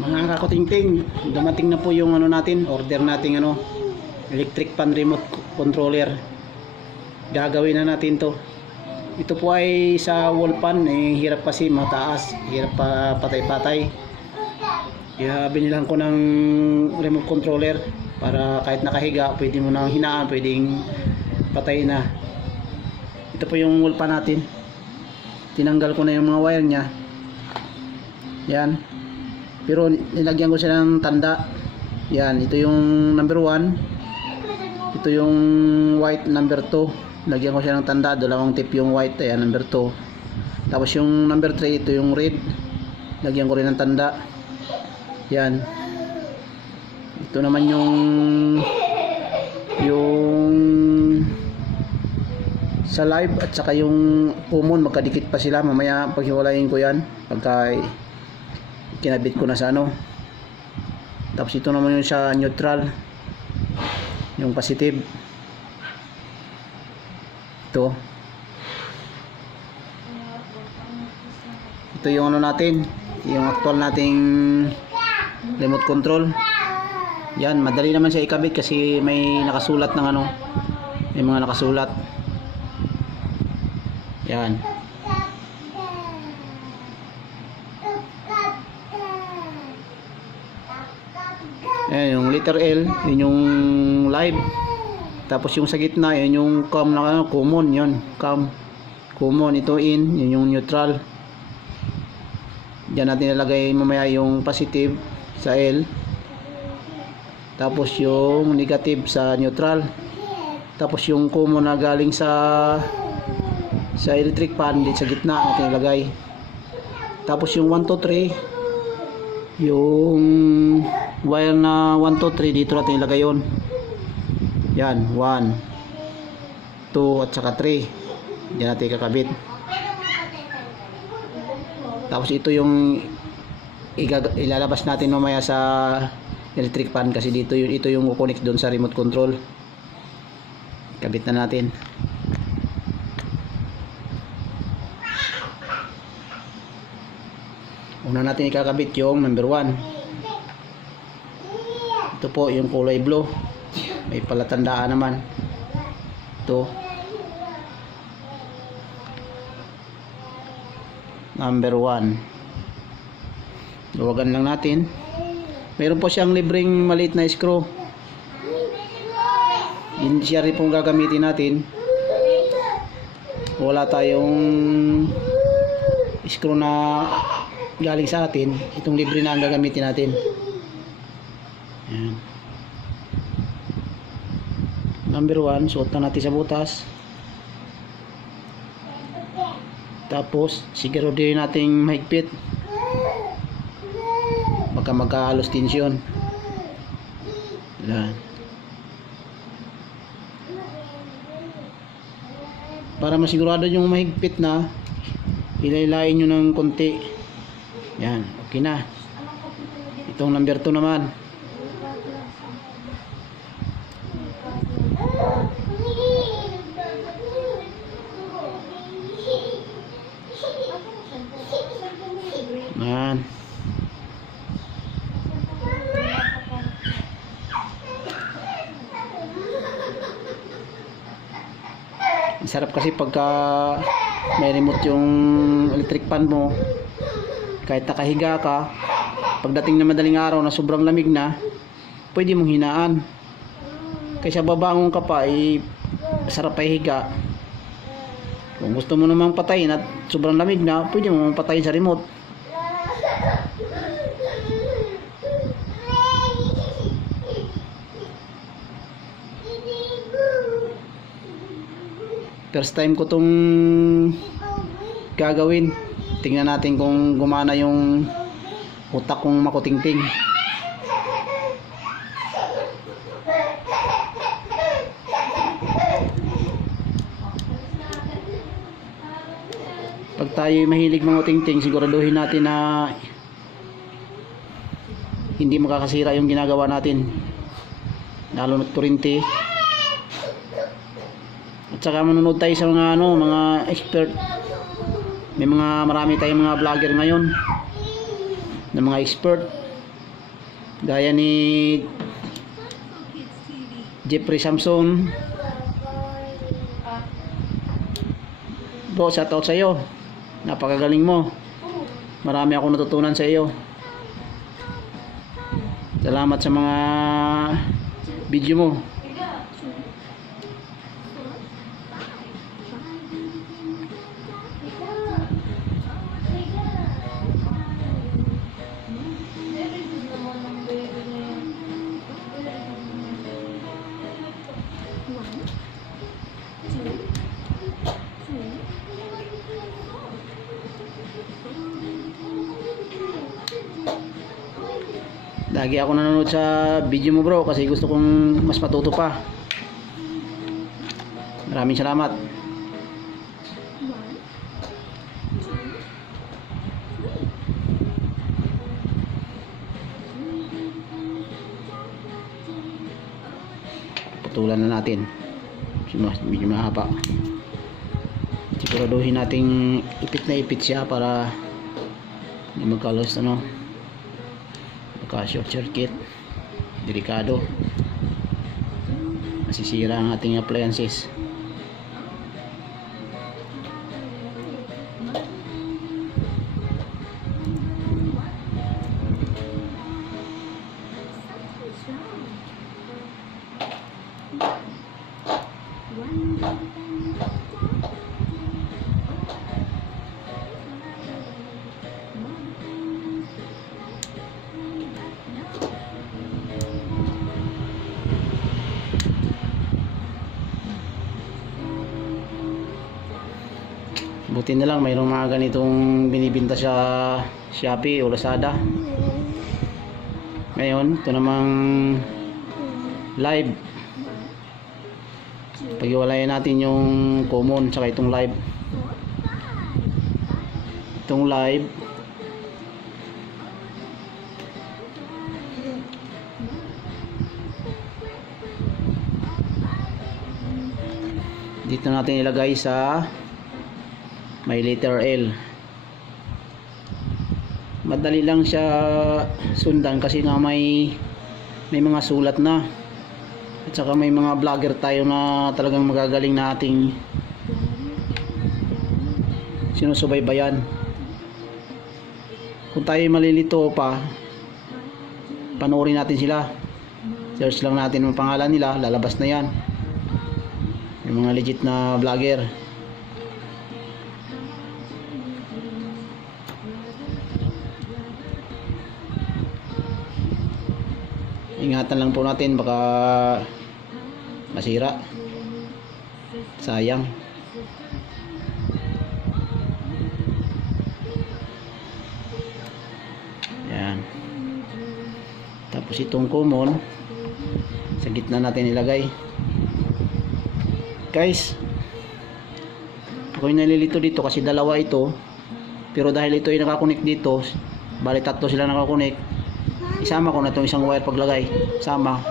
Mga kakutingting, dumating na po yung natin, order nating electric fan remote controller. Gagawin na natin to. Ito po ay sa wall fan, hirap kasi mataas, hirap pa patay-patay. Kaya binilang ko ng remote controller para kahit nakahiga, pwede mo nang hinaan, pwedeng patay na. Ito po yung wall fan natin. Tinanggal ko na yung mga wire nya. Yan. Pero nilagyan ko siya ng tanda. Yan, ito yung number 1. Ito yung white number 2. Lagyan ko siya ng tanda, dalawang tip yung white, ayan number 2. Tapos yung number 3, ito yung red. Lagyan ko rin ng tanda. Yan. Ito naman yung sa live at saka yung common, magkadikit pa sila. Mamaya paghiwalayin ko yan pagka kinabit ko na sa Tapos ito naman yung sa neutral, yung positive. Ito yung natin, yung actual nating remote control. Yan, madali naman siya ikabit kasi may nakasulat ng may mga nakasulat. Yan. Ayan, yung letter L, yun yung live. Tapos yung sa gitna, yun yung COM na common, yun, COM. Common, ito in, yun yung neutral. Diyan natin nilagay mamaya yung positive sa L. Tapos yung negative sa neutral. Tapos yung common na galing sa electric fan, dito sa gitna natin ilagay. Tapos yung 1, 2, 3, yung wire na 1, 2, 3 dito natin ilagay yun. Yan, 1, 2 at saka 3. Diyan natin kakabit. Tapos ito yung ilalabas natin mamaya sa electric fan kasi dito yun, ito yung kukonek doon sa remote control. Kabit na natin. Una natin ikakabit yung number 1. Ito po yung kulay blue. May palatandaan naman. Ito. Number 1. Luwagan lang natin. Mayroon po siyang libreng maliit na screw. Hindi siya rin pong gagamitin natin. Wala tayong screw na galing sa atin. Itong libre na ang gagamitin natin. Ayan. Number 1, suot na natin sa butas. Tapos siguraduhin nating mahigpit. Baka magkahalos tensyon. Ayan. Para masigurado yung mahigpit na, ilailain nyo ng konti. Yan, okay na. Itong number 2 naman. Yan. Sarap kasi pagka may remote yung electric fan mo, kahit nakahiga ka, pagdating na madaling araw na sobrang lamig na, pwede mong hinaan. Kaysa babangon ka pa, sarap pa higa. Kung gusto mo namang patayin at sobrang lamig na, pwede mo patayin sa remote. First time ko tong gagawin. Tingnan natin kung gumana yung utak kong makutingting. Pag tayo mahilig makutingting, siguraduhin natin na hindi makakasira yung ginagawa natin. Lalo na't kuryente. At saka manonood tayo sa mga expert. May marami tayong mga vlogger ngayon na mga expert. Gaya ni Jeffrey Samson. Bro, shoutout sa iyo. Napakagaling mo. Marami akong natutunan sa iyo. Salamat sa mga video mo. Lagi ako nanonood sa video mo bro kasi gusto kong mas matuto pa. Maraming salamat. Putulan na natin. Medyo mahaba. Siguraduhin nating ipit na ipit siya para hindi magkalos short circuit. Delikado, masisira ang ating appliances. Buti na lang mayroong mga ganitong binibinta sa Shopee o Lazada. Ngayon, ito namang live. Pag-iwalayan natin yung common saka itong live. Itong live dito natin ilagay sa may letter L. Madali lang siya sundan kasi nga may mga sulat na, at saka may mga vlogger tayo na talagang magagaling na ating sinusubaybayan. Kung tayo malilito pa, panoorin natin sila, search lang natin ang pangalan nila, lalabas na yan yung mga legit na vlogger. Ingatan lang po natin, baka masira, sayang. Yan. Tapos itong common sa gitna natin ilagay. Guys, ako'y nalilito dito kasi dalawa ito, pero dahil ito ay nakakunik dito, bali tatlo sila nakakunik, isama ko na itong isang wire paglagay. Sama.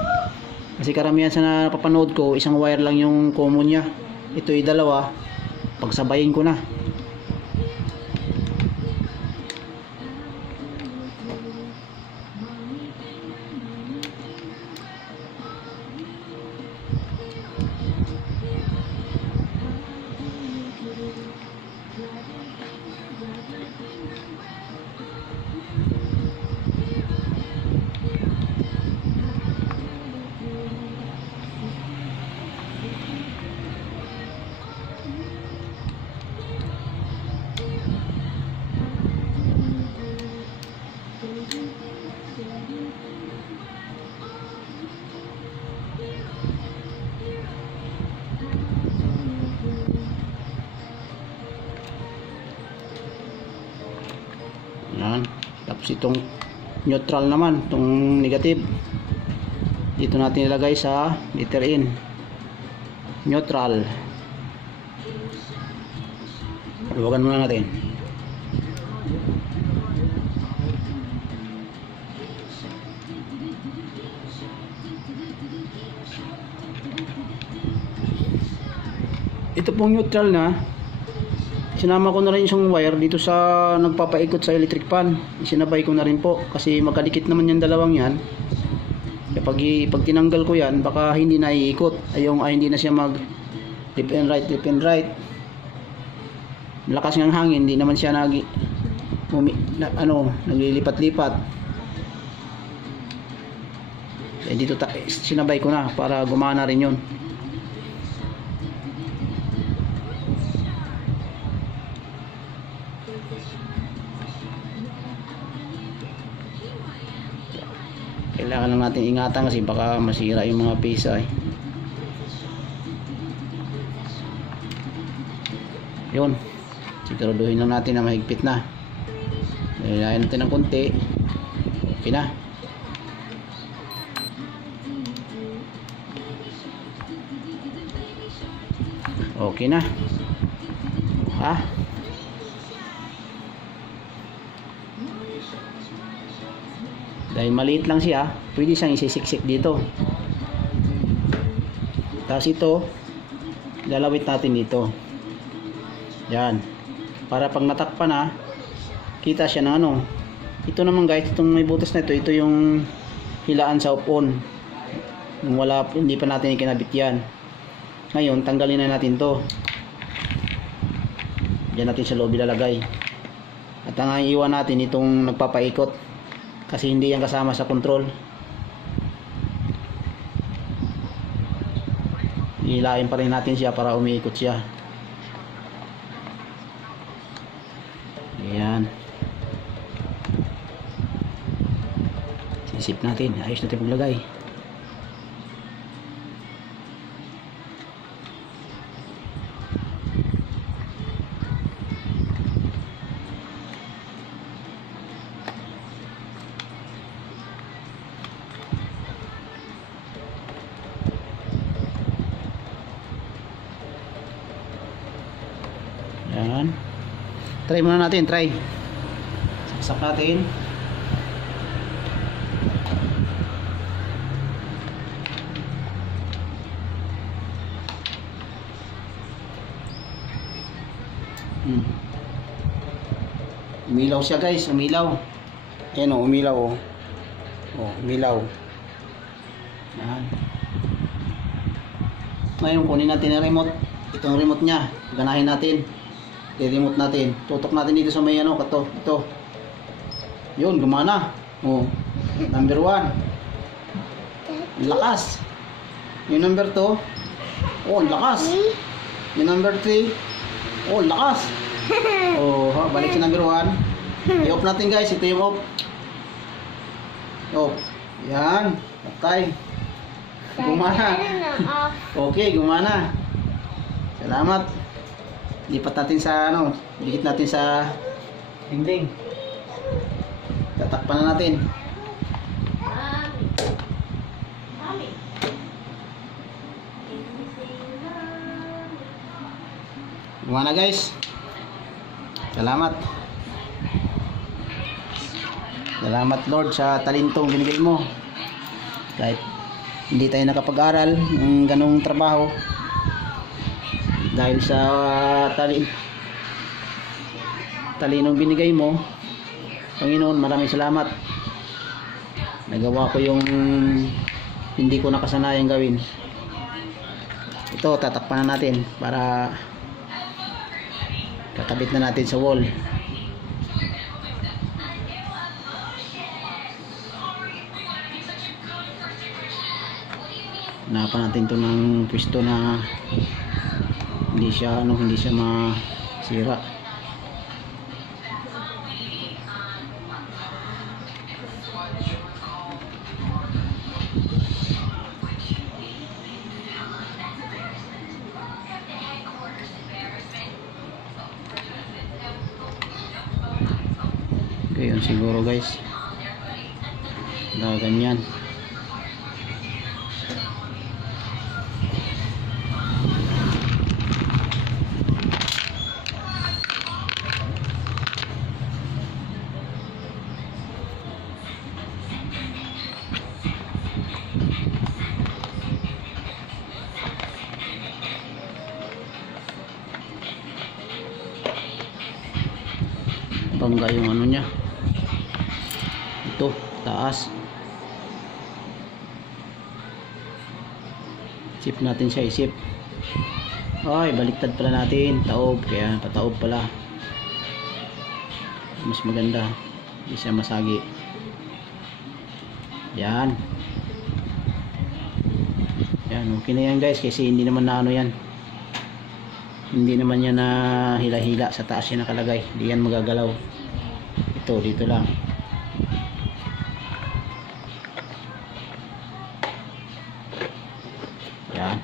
Kasi karamihan sa napapanood ko, isang wire lang yung common niya. Ito ay dalawa. Pagsabayin ko na. Yan. Tapos itong neutral naman, itong negative, dito natin ilagay sa letter N. Neutral. Luwagan muna natin. Ito pong neutral na, sinama ko na rin yung wire dito sa nagpapaikot sa electric pan. Isinabay ko na rin po kasi magkadikit naman yung dalawang yan. Pag tinanggal ko yan, baka hindi na iikot. Hindi na siya mag left and right. Malakas ng hangin, hindi naman siya naglilipat-lipat. Dito sinabay ko na para gumana rin yun. Kailangan lang natin ingatan kasi baka masira yung mga pisa Yun, siguraduhin lang natin na mahigpit na. Ilayan natin ng konti. Okay na. Okay na. Dahil maliit lang siya, pwede siyang isisiksik dito. Tapos ito, lalawit natin dito. Yan. Para pag natakpan na, kita siya ng ano. Ito naman guys, itong may butas na ito yung hilaan sa off-on. Hindi pa natin ikinabit yan. Ngayon, tanggalin na natin to. Diyan natin sa loob ilalagay. At ang iiwan natin itong nagpapaikot. Kasi hindi yan kasama sa control. Hilain pa rin natin siya para umiikot siya. Ayan. Sisip natin. Ayos natin paglagay. Ayan. Try muna natin, try. Saksak natin. Umilaw siya guys, umilaw. Ayan o, umilaw o. Umilaw. Ayan. Ngayon, kunin natin yung remote. Itong remote nya, ganahin natin. I-remote natin. Tutok natin dito sa may ito. Yun, gumana. Number 1. Lakas. Yung number 2. Lakas. Yung number 3. Lakas. Balik sa number 1. I-off natin guys. Ito yung off. Off. Yan. Okay. Gumana. Okay, gumana. Salamat. Lipat natin sa dikit natin sa dingding. Tatakpan na natin. Gumana guys. Salamat. Salamat Lord sa talentong binigay mo. Kahit hindi tayo nakapag-aral ng ganong trabaho, dahil sa talinong binigay mo, Panginoon, maraming salamat. Nagawa ko yung hindi ko nakasanayan gawin. Ito, tatakpan na natin para kakabit na natin sa wall. Hanapan natin ito ng pwesto na hindi siya masira. Okay, yun siguro guys. Ganyan. bangga yung ano niya. Ito, taas. Isip natin siya, isip. Ay, baliktad pala natin. Taob, kaya pataob pala. Mas maganda. Hindi siya masagi. Yan. Yan, okay na yan guys, kasi hindi naman na ano yan. Hindi naman yan na hila-hila, sa taas yan nakalagay. Hindi yan magagalaw. Ito, dito lang. Yan.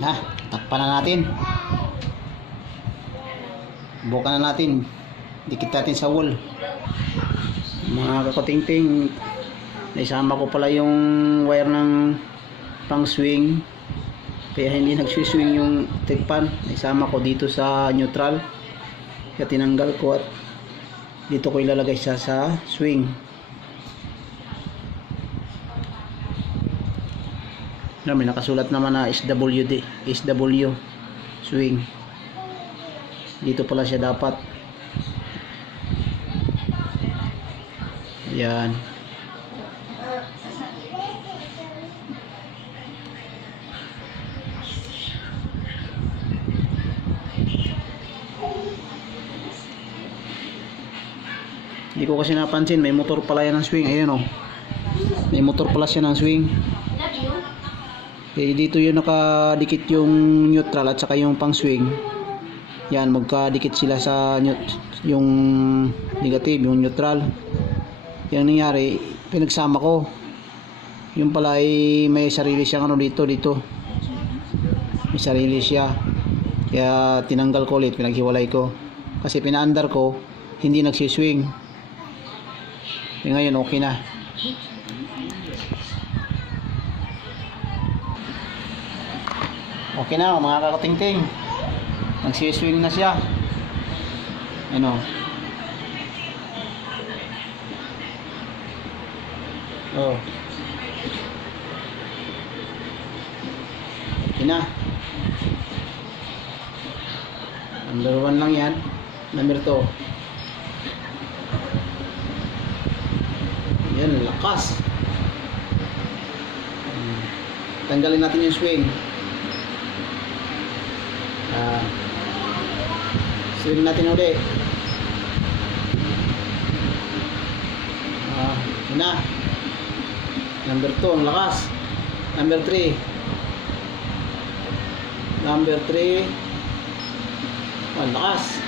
Na, takpan na natin. Bukan na natin. Dikit natin sa wall. Mga kakutingting, naisama ko pala yung wire ng pang swing. Kaya hindi nagsiswing yung tikpan. Naisama ko dito sa neutral. Kaya tinanggal ko at dito ko ilalagay siya sa swing. May nakasulat naman na SWD, SW swing. Dito pala siya dapat. Yan. Hindi ko kasi napansin, may motor pala yan ng swing. Ayan o, may motor pala siya ng swing. Okay, dito yung nakadikit yung neutral at saka yung pang swing. Yan, magkadikit sila sa yung negative, yung neutral. Yang nangyari, pinagsama ko. Yung pala ay may sarili siyang ano dito. May sarili siya. Kaya tinanggal ko ulit, pinaghiwalay ko. Kasi pinaandar ko, hindi nagsiswing. Ngayon okay na. Okay na mga kakatingting, nagsiswing na siya. Ano, oh, okay na. Number 1 lang yan. Number 2, yan, lakas. Tanggalin natin yung swing. Swing natin ulit. Yun na. Number 2, ang lakas. Number 3. Number 3. Ang lakas.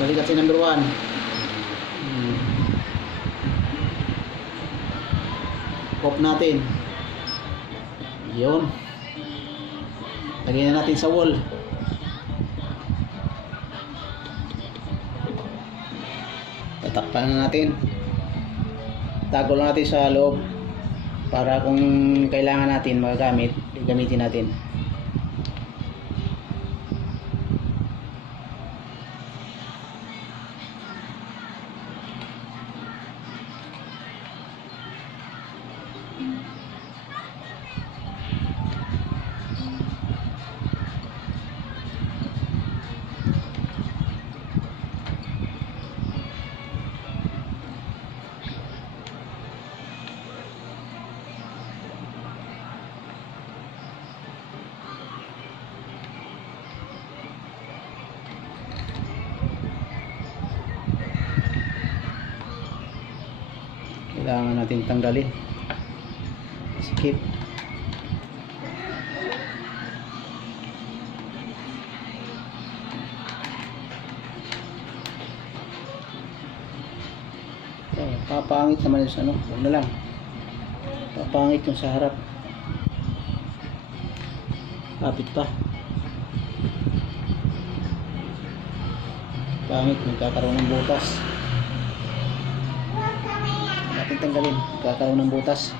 Balik natin number 1. Pop natin. Yun. Lagyan na natin sa wall. Tatakpan na natin. Tago lang natin sa loob para kung kailangan natin magagamit, gamitin natin. kailangan natin tanggalin. Sikip. Papangit naman yung sa ano, huwag na lang. Papangit yung sa harap. Kapit pa. Pangit, magkakaroon ng butas. Natin tanggalin, magkakaroon ng butas.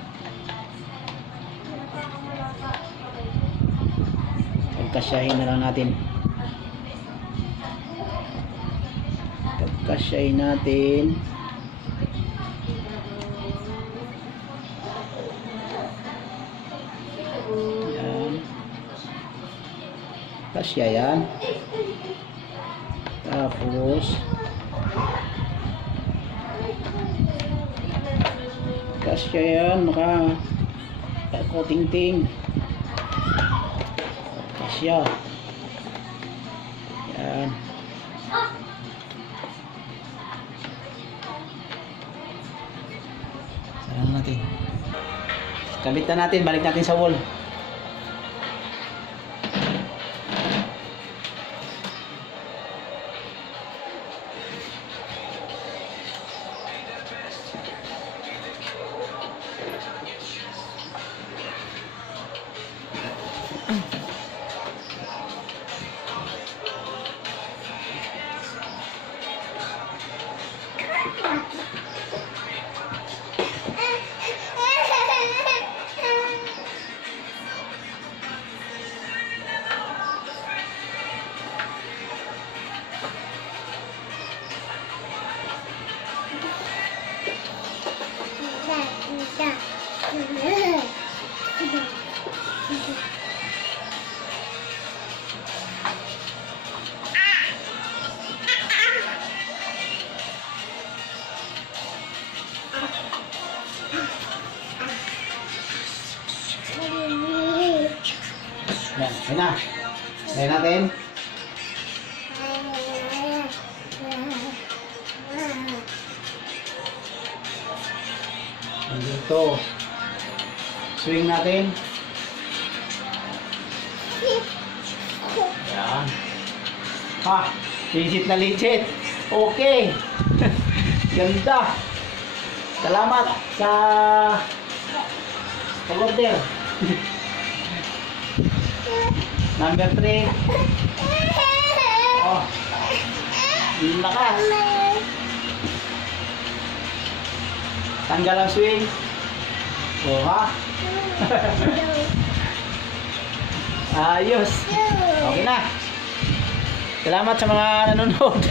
Pagkasyahin na lang natin. Pagkasyahin natin. Kasya yan. Tapos kasya yan, maka-ting-ting. Kasya yan. Sarang natin, kabit na natin, balik natin sa wall. Yan, yan na. Yan natin. Dito. Swing natin. Yan. Ha, legit na legit. Okay. Ganda. Salamat sa pag-order. Number 3. Oh. Lakas. Tanggal ang swing. Oh, ha? Ayos. Okay na. Salamat sa mga nanonood.